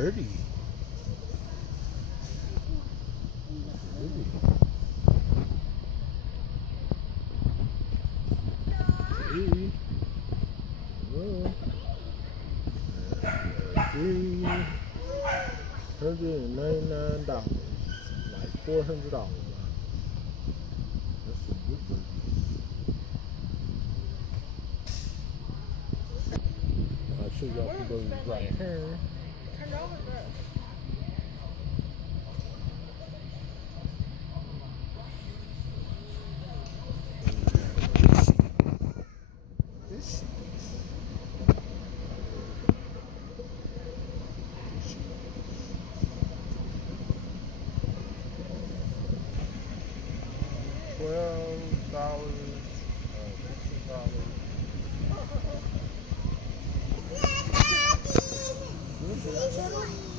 30. 30. Well, $399. Like $400. That's some good burgers. I'll show y'all some burgers right here. This $12, $15.